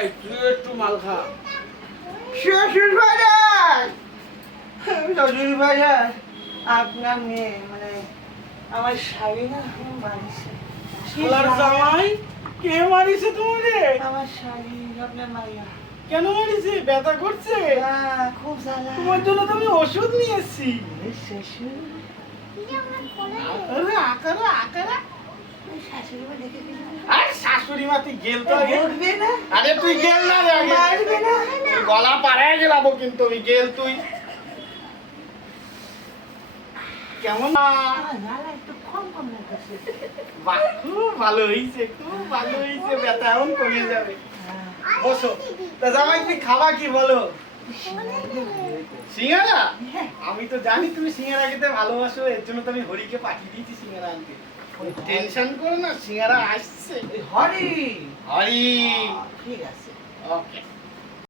এই তুই একটু মাল খা। শ্বশুর বাজার, শ্বশুর বাজার, আপনার মেয়ে মানে আমার শাড়ি না মারিছে। শালার জামাই কে মারিছে তোমারে? আমার শাড়ি আপনার মাইয়া। কেন মারিছে? ব্যথা করছে? খুব জ্বালা। তোমার জন্য তো আমি ওষুধ নিয়ে এসেছি। শ্বশুর আকারে আকারে আকারে। শাশুড়ি মা দেখে দিল। আর শাশুড়ি মা তুই গেল তো আগে। উঠবে না, আরে তুই গেল না রে আগে। মারবে না। তোর গলা পাড়ায় গেলাম কিন্তু আমি গেল তুই। কেমন না? জ্বালা একটু কম কম লাগতেছে। বাহ, খুব ভালো হয়েছে, খুব ভালো হয়েছে, ব্যথা এখন কমে যাবে। বসো। তা জামাই তুমি খাবা কি বলো? সিঙ্গারা? আমি তো জানি তুমি সিঙ্গারা খেতে ভালোবাসো, এর জন্য তো আমি হরিকে পাঠিয়ে দিয়েছি সিঙ্গারা আনতে। টেনশন করো না, সিঙ্গারা আসছে। হরি, হরি। ঠিক আছে। ওকে।